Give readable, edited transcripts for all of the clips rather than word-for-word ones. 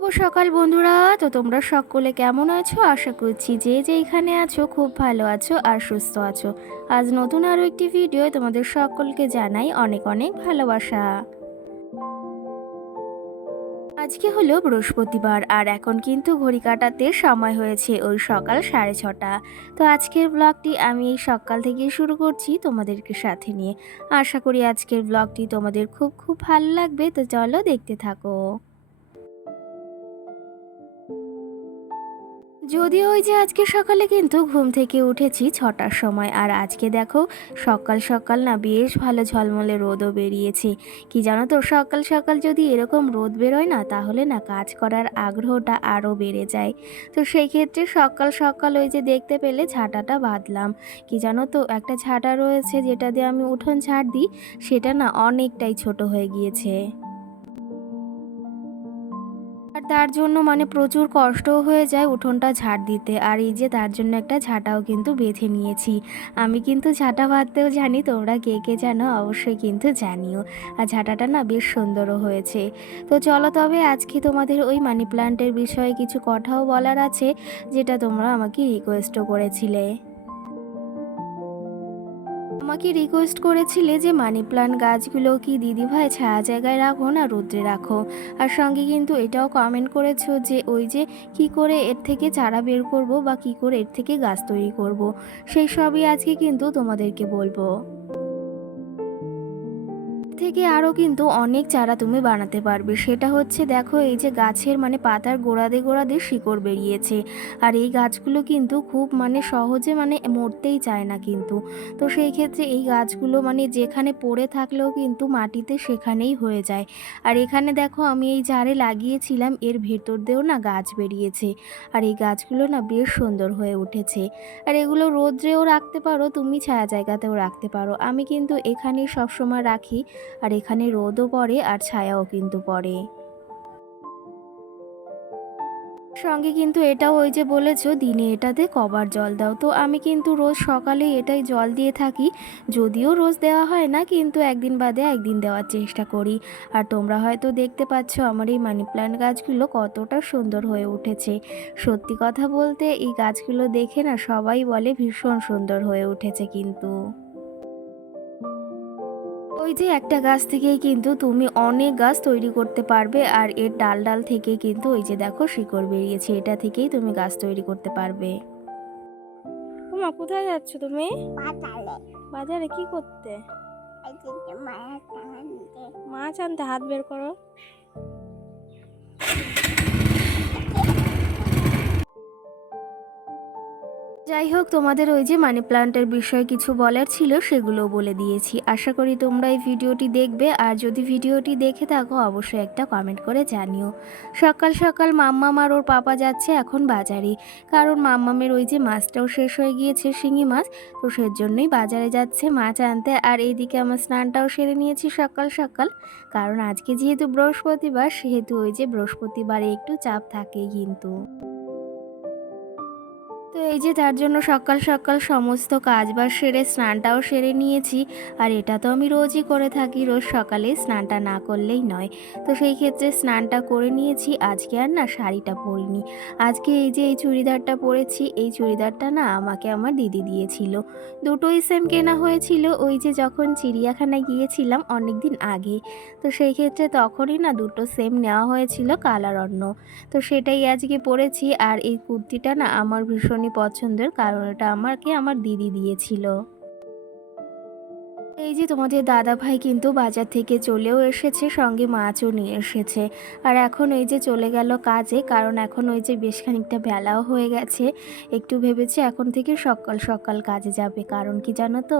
শুভ সকাল বন্ধুরা। তো তোমরা সকলে কেমন আছো? আশা করছি যে যেখানে আছো খুব ভালো আছো আর সুস্থ আছো। আজ নতুন আরও একটি ভিডিও তোমাদের সকলকে জানাই অনেক অনেক ভালোবাসা। আজকে হলো বৃহস্পতিবার আর এখন কিন্তু ঘড়ি কাটাতে সময় হয়েছে ওই সকাল 6:30। তো আজকের ব্লগটি আমি এই সকাল থেকেই শুরু করছি তোমাদেরকে সাথে নিয়ে। আশা করি আজকের ব্লগটি তোমাদের খুব খুব ভালো লাগবে। তো চলো দেখতে থাকো। যদিও ওই যে আজকে সকালে কিন্তু ঘুম থেকে উঠেছি 6টার সময়, আর আজকে দেখো সকাল সকাল না বেশ ভালো ঝলমলে রোদও বেরিয়েছে। কি জানো তো, সকাল সকাল যদি এরকম রোদ বেরোয় না তাহলে না কাজ করার আগ্রহটা আরও বেড়ে যায়। তো সেই ক্ষেত্রে সকাল সকাল ওই যে দেখতে পেলে ঝাঁটাটা বাঁধলাম। কি জানো তো, একটা ঝাঁটা রয়েছে যেটা দিয়ে আমি উঠোন ঝাড় দিই, সেটা না অনেকটাই ছোট হয়ে গিয়েছে। আর তার জন্য মানে প্রচুর কষ্টও হয়ে যায় উঠোনটা ঝাড় দিতে। আর এই যে তার জন্য একটা ঝাঁটাও কিন্তু বেঁধে নিয়েছি। আমি কিন্তু ঝাঁটা বাঁধতেও জানি, তোমরা কে কে জানো অবশ্যই কিন্তু জানিও। আর ঝাঁটাটা না বেশ সুন্দরও হয়েছে। তো চলো তবে আজকে তোমাদের ওই মানি প্ল্যান্টের বিষয়ে কিছু কথাও বলার আছে, যেটা তোমরা আমাকে রিকোয়েস্টও করেছিলে। আমাকে রিকোয়েস্ট করেছিলে যে মানি প্ল্যান্ট গাছগুলো কি দিদিভাই ছায়া জায়গায় রাখো না রোদ্রে রাখো। আর সঙ্গে কিন্তু এটাও কমেন্ট করেছো যে ওই যে কি করে এর থেকে চারা বের করব বা কি করে এর থেকে গাছ তৈরি করব, সেই সবই আজকে কিন্তু তোমাদেরকে বলবো। থেকে আরও কিন্তু অনেক চারা তুমি বানাতে পারবে। সেটা হচ্ছে দেখো এই যে গাছের মানে পাতার গোড়াতে গোড়াতে শিকড় বেরিয়েছে। আর এই গাছগুলো কিন্তু খুব মানে সহজে মানে মরতেই চায় না কিন্তু। তো সেই ক্ষেত্রে এই গাছগুলো মানে যেখানে পড়ে থাকলেও কিন্তু মাটিতে সেখানেই হয়ে যায়। আর এখানে দেখো আমি এই জারে লাগিয়েছিলাম, এর ভেতর দিয়েও না গাছ বেরিয়েছে। আর এই গাছগুলো না বেশ সুন্দর হয়ে উঠেছে। আর এগুলো রোদ্রেও রাখতে পারো, তুমি ছায়া জায়গাতেও রাখতে পারো। আমি কিন্তু এখানেই সবসময় রাখি। আর এখানে রোদও পড়ে আর ছায়াও কিন্তু পড়ে। সঙ্গে কিন্তু এটাও ওই যে বলেছো দিনে এটাতে কবার জল দাও, তো আমি কিন্তু রোজ সকালে এটাই জল দিয়ে থাকি। যদিও রোজ দেওয়া হয় না, কিন্তু একদিন বাদে একদিন দেওয়ার চেষ্টা করি। আর তোমরা হয়তো দেখতে পাচ্ছ আমার এই মানি প্ল্যান্ট গাছগুলো কতটা সুন্দর হয়ে উঠেছে। সত্যি কথা বলতে এই গাছগুলো দেখে না সবাই বলে ভীষণ সুন্দর হয়ে উঠেছে কিন্তু। ওই যে একটা গাছ থেকেই কিন্তু তুমি অনেক গাছ তৈরি করতে পারবে। আর এর ডাল ডাল থেকে কিন্তু ওই যে দেখো শিকড় বেরিয়েছে, এটা থেকেই তুমি গাছ তৈরি করতে পারবে। মা কোথায় যাচ্ছ তুমি? বাজারে বাজারে কি করতে? এই যে মায়ের টাকা নিতে মাছ আনতে, হাত বের করো। যাই হোক, তোমাদের ওই যে মানি প্ল্যান্টের বিষয়ে কিছু বলার ছিল সেগুলো বলে দিয়েছি। আশা করি তোমরা এই ভিডিওটি দেখবে, আর যদি ভিডিওটি দেখে থাকো অবশ্যই একটা কমেন্ট করে জানিও। সকাল সকাল মাম্মাম আর ওর পাপা যাচ্ছে এখন বাজারে, কারণ মাম্মামের ওই যে মাছটাও শেষ হয়ে গিয়েছে, শিঙি মাছ। তো সেজন্যই বাজারে যাচ্ছে মাছ আনতে। আর এইদিকে আমার স্নানটাও সেরে নিয়েছি সকাল সকাল, কারণ আজকে যেহেতু বৃহস্পতিবার সেহেতু ওই যে বৃহস্পতিবারে একটু চাপ থাকেই কিন্তু। তো এই যে তার জন্য সকাল সকাল সমস্ত কাজবাজ সেরে স্নানটাও সেরে নিয়েছি। আর এটা তো আমি রোজই করে থাকি, রোজ সকালে স্নানটা না করলেই নয়। তো সেই ক্ষেত্রে স্নানটা করে নিয়েছি। আজকে আর না শাড়িটা পরিনি, আজকে এই যে এই চুড়িদারটা পরেছি। এই চুড়িদারটা না আমাকে আমার দিদি দিয়েছিল। দুটোই সেম কেনা হয়েছিল ওই যে যখন চিড়িয়াখানায় গিয়েছিলাম অনেক দিন আগে। তো সেই ক্ষেত্রে তখনই না দুটো সেম নেওয়া হয়েছিল কালার অন্য। তো সেটাই আজকে পরেছি। আর এই কুর্তিটা না আমার ভীষণই পছন্দের, কারণ এটা আমাকে আমার দিদি দিয়েছিল। এই যে তোমাদের দাদা ভাই কিন্তু বাজার থেকে চলেও এসেছে, সঙ্গে মাছও নিয়ে এসেছে। আর এখন ওই যে চলে গেল কাজে, কারণ এখন ওই যে বেশ খানিকটা বেলাও হয়ে গেছে। একটু ভেবেছে এখন থেকে সকাল সকাল কাজে যাবে, কারণ কি জানো তো,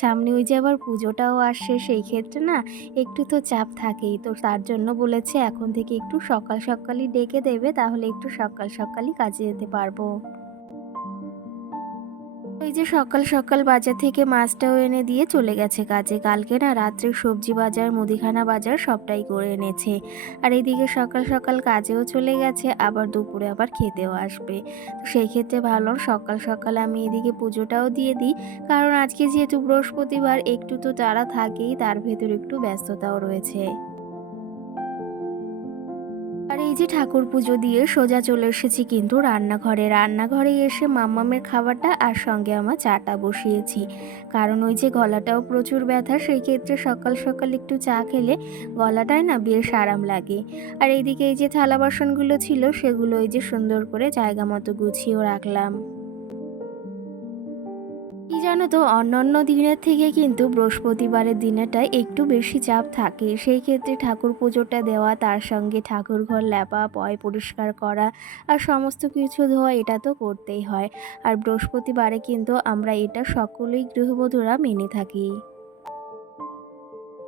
সামনে ওই যে আবার পুজোটাও আসছে। সেই ক্ষেত্রে না একটু তো চাপ থাকেই। তো তার জন্য বলেছে এখন থেকে একটু সকাল সকালই ডেকে দেবে, তাহলে একটু সকাল সকালই কাজে যেতে পারবো। ওই যে সকাল সকাল বাজার থেকে মাছটাও এনে দিয়ে চলে গেছে কাজে। কালকে না রাত্রে সবজি বাজার মুদিখানা বাজার সবটাই করে এনেছে। আর এইদিকে সকাল সকাল কাজেও চলে গেছে, আবার দুপুরে আবার খেতেও আসবে। তো সেই ক্ষেত্রে ভাবলাম সকাল সকাল আমি এদিকে পুজোটাও দিয়ে দিই, কারণ আজকে যেহেতু বৃহস্পতিবার একটু তো তাড়া থাকেই, তার ভেতর একটু ব্যস্ততাও রয়েছে। আর আর এই যে ঠাকুর পুজো দিয়ে সোজা চলে এসেছি কিন্তু রান্নাঘরে এসে মাম্মামের খাবারটা আর সঙ্গে আমার চাটা বসিয়েছি। কারণ ওই যে গলাটাও প্রচুর ব্যথা, সেই ক্ষেত্রে সকাল সকাল একটু চা খেলে গলাটায় না বেশ আরাম লাগে। আর এইদিকে এই যে থালা বাসনগুলো ছিল সেগুলো এই যে সুন্দর করে জায়গা মতো গুছিয়েও রাখলাম। কি জানো তো, অন্যান্য দিনের থেকে কিন্তু বৃহস্পতিবারের দিনেটায় একটু বেশি চাপ থাকে। সেই ক্ষেত্রে ঠাকুর পুজোটা দেওয়া, তার সঙ্গে ঠাকুর ঘর লেপা, পয় পরিষ্কার করা আর সমস্ত কিছু ধোয়া, এটা তো করতেই হয়। আর বৃহস্পতিবারে কিন্তু আমরা এটা সকলেই গৃহবধূরা মেনে থাকি।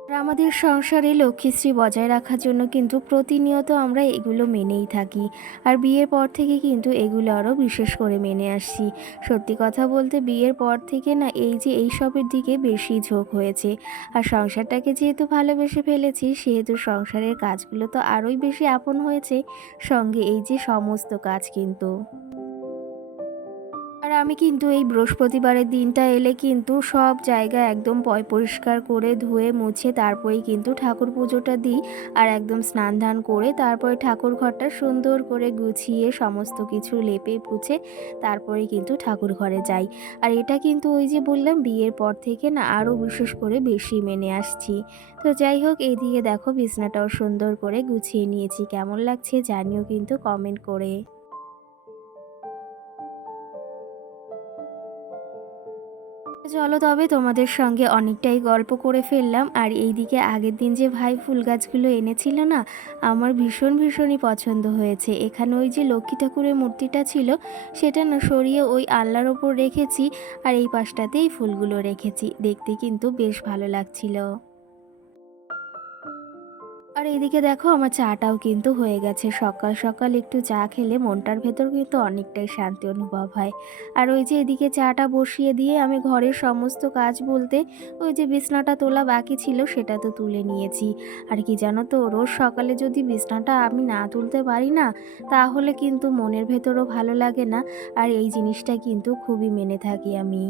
আর আমাদের সংসারে লক্ষ্মীশ্রী বজায় রাখার জন্য কিন্তু প্রতিনিয়ত আমরা এগুলো মেনেই থাকি। আর বিয়ের পর থেকে কিন্তু এগুলো আরও বিশেষ করে মেনে আসছি। সত্যি কথা বলতে বিয়ের পর থেকে না এই যে এইসবের দিকে বেশি ঝোঁক হয়েছে। আর সংসারটাকে যেহেতু ভালোবেসে ফেলেছি সেহেতু সংসারের কাজগুলো তো আরোই বেশি আপন হয়েছে, সঙ্গে এই যে সমস্ত কাজ কিন্তু। আর আমি কিন্তু এই বৃহস্পতিবারের দিনটা এলে কিন্তু সব জায়গা একদম পরিষ্কার করে ধুয়ে মুছে তারপরেই কিন্তু ঠাকুর পুজোটা দিই। আর একদম স্নান ধান করে তারপরে ঠাকুর ঘরটা সুন্দর করে গুছিয়ে সমস্ত কিছু লেপে পুছে তারপরে কিন্তু ঠাকুর ঘরে যাই। আর এটা কিন্তু ওই যে বললাম বিয়ের পর থেকে না আরও বিশেষ করে বেশি মেনে আসছি। তো যাই হোক, এইদিকে দেখো বিছনাটাও সুন্দর করে গুছিয়ে নিয়েছি। কেমন লাগছে জানিও কিন্তু কমেন্ট করে। চলো তবে তোমাদের সঙ্গে অনেকটাই গল্প করে ফেললাম। আর এইদিকে আগের দিন যে ভাই ফুল গাছগুলো এনেছিল না, আমার ভীষণই পছন্দ হয়েছে। এখানে ওই যে লক্ষ্মী ঠাকুরের মূর্তিটা ছিল সেটা না সরিয়ে ওই আলনার ওপর রেখেছি, আর এই পাশটাতেই ফুলগুলো রেখেছি। দেখতে কিন্তু বেশ ভালো লাগছিল। আর এদিকে দেখো আমার চাটাও কিন্তু হয়ে গেছে। সকাল সকাল একটু চা খেলে মনটার ভেতর কিন্তু অনেকটাই শান্তি অনুভব হয়। আর ওই যে এদিকে চাটা বসিয়ে দিয়ে আমি ঘরের সমস্ত কাজ বলতে ওই যে বিছনাটা তোলা বাকি ছিল সেটা তো তুলে নিয়েছি। আর কি জানো তো, রোজ সকালে যদি বিছনাটা আমি না তুলতে পারি না তাহলে কিন্তু মনের ভেতরও ভালো লাগে না। আর এই জিনিসটা কিন্তু খুবই মেনে থাকি আমি।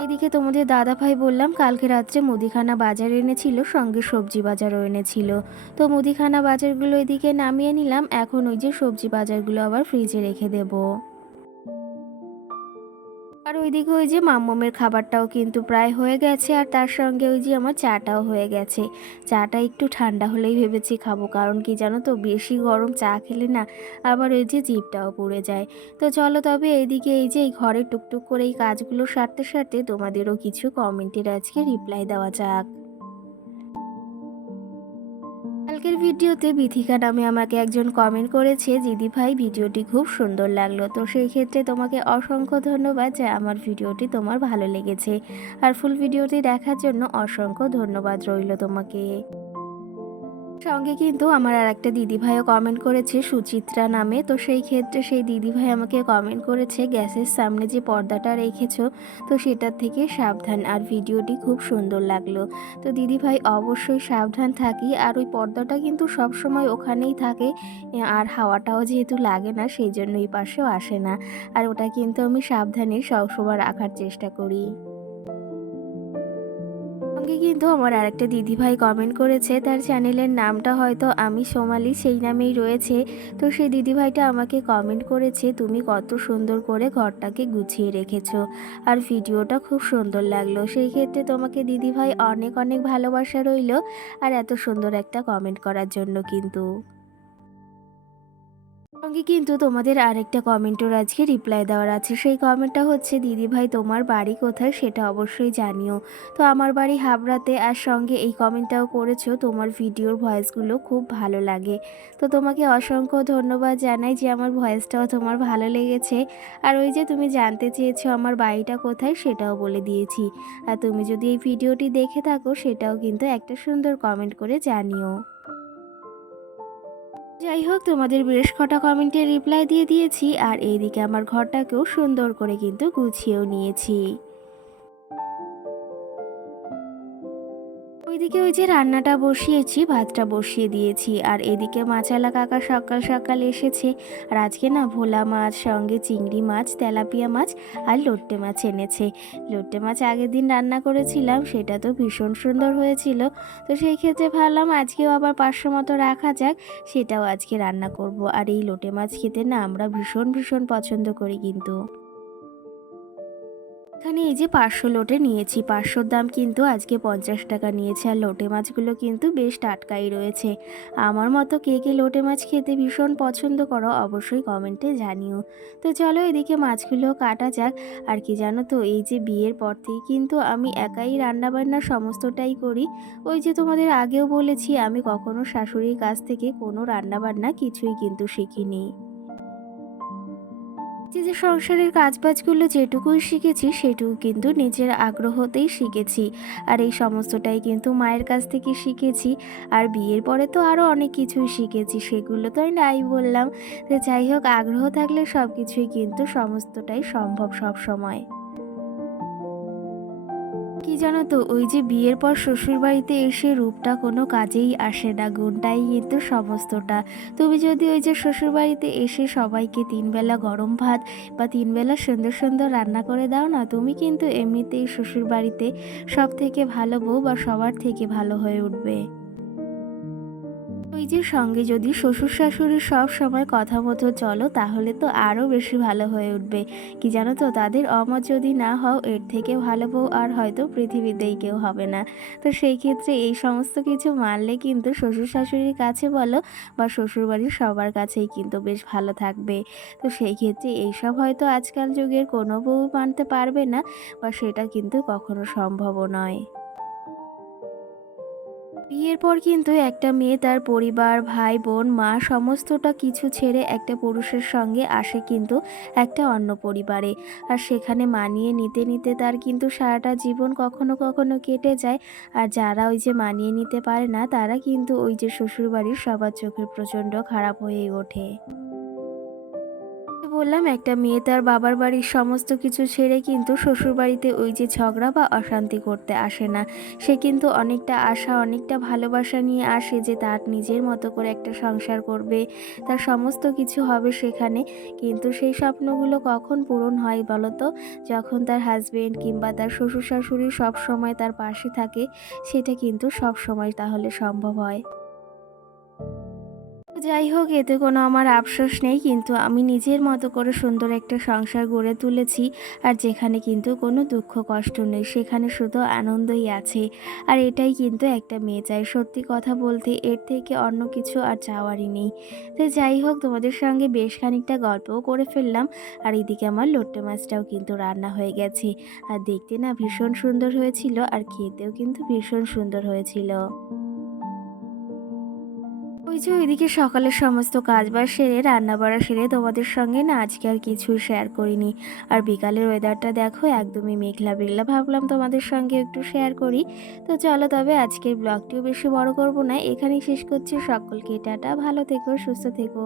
এইদিকে তোমাদের দাদাভাই বললাম কালকে রাত্রে মুদিখানা বাজার এনেছিল, সঙ্গে সবজি বাজারও এনেছিল। তো মুদিখানা বাজারগুলো এদিকে নামিয়ে নিলাম, এখন ওই যে সবজি বাজারগুলো আবার ফ্রিজে রেখে দেবো। আর ওইদিকে ওই যে মাম্মামের খাবারটাও কিন্তু প্রায় হয়ে গেছে, আর তার সঙ্গে ওই যে আমার চাটাও হয়ে গেছে। চাটা একটু ঠান্ডা হলেই ভেবেছি খাবো, কারণ কি জানো তো বেশি গরম চা খেলে না আবার ওই যে জিভটাও পুড়ে যায়। তো চলো তবে এইদিকে এই যে এই ঘরে টুকটুক করে এই কাজগুলো সারতে সারতে তোমাদেরও কিছু কমেন্টের আজকে রিপ্লাই দেওয়া যাক। কালকের ভিডিওতে বিথিকা নামে আমাকে একজন কমেন্ট করেছে, দিদিভাই ভিডিওটি খুব সুন্দর লাগলো। তো সেই ক্ষেত্রে তোমাকে অসংখ্য ধন্যবাদ যে আমার ভিডিওটি তোমার ভালো লেগেছে। আর ফুল ভিডিওটি দেখার জন্য অসংখ্য ধন্যবাদ রইল তোমাকে। সঙ্গে কিন্তু আমার আর একটা দিদিভাইও কমেন্ট করেছে সুচিত্রা নামে। তো সেই ক্ষেত্রে সেই দিদিভাই আমাকে কমেন্ট করেছে গ্যাসের সামনে যে পর্দাটা রেখেছো তো সেটার থেকে সাবধান, আর ভিডিওটি খুব সুন্দর লাগলো। তো দিদিভাই অবশ্যই সাবধান থাকি, আর ওই পর্দাটা কিন্তু সব সময় ওখানেই থাকে। আর হাওয়াটাও যেহেতু লাগে না সেই জন্য এই পাশেও আসে না। আর ওটা কিন্তু আমি সাবধানে সবসময় রাখার চেষ্টা করি। সঙ্গে কিন্তু আমার আরেকটা দিদিভাই কমেন্ট করেছে, তার চ্যানেলের নামটা হয়তো আমি সোমালি সেই নামেই রয়েছে। তো সেই দিদিভাইটা আমাকে কমেন্ট করেছে তুমি কত সুন্দর করে ঘরটাকে গুছিয়ে রেখেছো, আর ভিডিওটা খুব সুন্দর লাগলো। সেই ক্ষেত্রে তোমাকে দিদিভাই অনেক ভালোবাসা রইলো, আর এত সুন্দর একটা কমেন্ট করার জন্য কিন্তু। সঙ্গে কিন্তু তোমাদের আরেকটা কমেন্টের আজকে রিপ্লাই দেওয়ার আছে। সেই কমেন্টটা হচ্ছে দিদিভাই তোমার বাড়ি কোথায় সেটা অবশ্যই জানিও। তো আমার বাড়ি হাবড়াতে, আর সঙ্গে এই কমেন্টটাও করেছো তোমার ভিডিওর ভয়েসগুলো খুব ভালো লাগে। তো তোমাকে অসংখ্য ধন্যবাদ জানাই যে আমার ভয়েসটাও তোমার ভালো লেগেছে। আর ওই যে তুমি জানতে চেয়েছো আমার বাড়িটা কোথায় সেটাও বলে দিয়েছি। আর তুমি যদি এই ভিডিওটি দেখে থাকো সেটাও কিন্তু একটা সুন্দর কমেন্ট করে জানিও। যাই হোক, তোমাদের বেশ কটা কমেন্টের রিপ্লাই দিয়ে দিয়েছি, আর এইদিকে আমার ঘরটাকেও সুন্দর করে কিন্তু গুছিয়েও নিয়েছি। ওইদিকে ওই যে রান্নাটা বসিয়েছি, ভাতটা বসিয়ে দিয়েছি, আর এদিকে মাছালা কাকা সকাল সকাল এসেছে। আর আজকে না ভোলা মাছ, সঙ্গে চিংড়ি মাছ, তেলাপিয়া মাছ আর লোট্টে মাছ এনেছে। লোট্টে মাছ আগের দিন রান্না করেছিলাম, সেটা তো ভীষণ সুন্দর হয়েছিল। তো সেই ক্ষেত্রে ভাবলাম আজকেও আবার 500 মতো রাখা যাক, সেটাও আজকে রান্না করব। আর এই লোটে মাছ খেতে না আমরা ভীষণ ভীষণ পছন্দ করি কিন্তু। এখানে এই যে 500 লোটে নিয়েছি, 500-র দাম কিন্তু আজকে 50 টাকা নিয়েছে। আর লোটে মাছগুলো কিন্তু বেশ টাটকাই রয়েছে। আমার মতো কে কে লোটে মাছ খেতে ভীষণ পছন্দ করো অবশ্যই কমেন্টে জানিও। তো চলো এদিকে মাছগুলো কাটা যাক। আর কি জানো তো, এই যে বিয়ের পর থেকে কিন্তু আমি একাই রান্নাবান্না সমস্তটাই করি। ওই যে তোমাদের আগেও বলেছি, আমি কখনো শাশুড়ির কাছ থেকে কোনো রান্নাবান্না কিছুই কিন্তু শিখিনি। যে সংসারের কাজবাজগুলো যেটুকুই শিখেছি সেটুকু কিন্তু নিজের আগ্রহতেই শিখেছি। আর এই সমস্তটাই কিন্তু মায়ের কাছ থেকে শিখেছি। আর বিয়ের পরে তো আরও অনেক কিছুই শিখেছি, সেগুলো তো আমি নাই বললাম। তো যাই হোক, আগ্রহ থাকলে সব কিছুই কিন্তু সমস্তটাই সম্ভব সব সময়। কি জানো তো, ওই যে বিয়ের পর শ্বশুরবাড়িতে এসে রূপটা কোনো কাজেই আসে না, গুণটাই কিন্তু সমস্তটা। তুমি যদি ওই যে শ্বশুরবাড়িতে এসে সবাইকে 3 বেলা গরম ভাত বা 3 বেলা সুন্দর সুন্দর রান্না করে দাও না, তুমি কিন্তু এমনিতেই শ্বশুরবাড়িতে সব থেকে ভালো বউ বা সবার থেকে ভালো হয়ে উঠবে। ওই যে সঙ্গে যদি শ্বশুর শাশুড়ি সব সময় কথা মতো চলো, তাহলে তো আরও বেশি ভালো হয়ে উঠবে। কি জানো তো, তাদের অমত যদি না হও, এর থেকে ভালো বউ আর হয়তো পৃথিবীতেই কেউ হবে না। তো সেই ক্ষেত্রে এই সমস্ত কিছু মানলে কিন্তু শ্বশুর শাশুড়ির কাছে বলো বা শ্বশুরবাড়ির সবার কাছেই কিন্তু বেশ ভালো থাকবে। তো সেই ক্ষেত্রে এইসব হয়তো আজকাল যুগের কোনো বউ মানতে পারবে না, বা সেটা কিন্তু কখনো সম্ভবও নয়। বিয়ের পর কিন্তু একটা মেয়ে তার পরিবার, ভাই বোন, মা সমস্তটা কিছু ছেড়ে একটা পুরুষের সঙ্গে আসে কিন্তু একটা অন্য পরিবারে। আর সেখানে মানিয়ে নিতে নিতে তার কিন্তু সারাটা জীবন কখনো কখনো কেটে যায়। আর যারা ওই যে মানিয়ে নিতে পারে না, তারা কিন্তু ওই যে শ্বশুরবাড়ির সবার চোখে প্রচণ্ড খারাপ হয়েই ওঠে। বললাম, একটা মেয়ে তার বাবার বাড়ির সমস্ত কিছু ছেড়ে কিন্তু শ্বশুরবাড়িতে ওই যে ঝগড়া বা অশান্তি করতে আসে না। সে কিন্তু অনেকটা আশা, অনেকটা ভালোবাসা নিয়ে আসে যে তার নিজের মতো করে একটা সংসার করবে, তার সমস্ত কিছু হবে সেখানে। কিন্তু সেই স্বপ্নগুলো কখন পূরণ হয় বলো তো? যখন তার হাজবেন্ড কিংবা তার শ্বশুর শাশুড়ি সব সময় তার পাশে থাকে, সেটা কিন্তু সব সময় তাহলে সম্ভব হয়। যাই হোক, এতে কোনো আমার আফসোস নেই, কিন্তু আমি নিজের মতো করে সুন্দর একটা সংসার গড়ে তুলেছি। আর যেখানে কিন্তু কোনো দুঃখ কষ্ট নেই, সেখানে শুধু আনন্দই আছে। আর এটাই কিন্তু একটা মেয়ে চায়, সত্যি কথা বলতে এর থেকে অন্য কিছু আর চাওয়ারই নেই। তো যাই হোক, তোমাদের সঙ্গে বেশ খানিকটা গল্পও করে ফেললাম। আর এদিকে আমার লোট্টে মাছটাও কিন্তু রান্না হয়ে গেছে। আর দেখতে না ভীষণ সুন্দর হয়েছিল, আর খেতেও কিন্তু ভীষণ সুন্দর হয়েছিল। ওই যে ওইদিকে সকালের সমস্ত কাজবাজ সেরে রান্নাবাড়া সেরে তোমাদের সঙ্গে না আজকে আর কিছুই শেয়ার করিনি। আর বিকালের ওয়েদারটা দেখো, একদমই মেঘলা মেঘলা, ভাবলাম তোমাদের সঙ্গে একটু শেয়ার করি। তো চলো তবে আজকের ব্লগটিও বেশি বড় করব না, এখানেই শেষ করছি। সকলকে টাটা, ভালো থেকো, সুস্থ থেকো।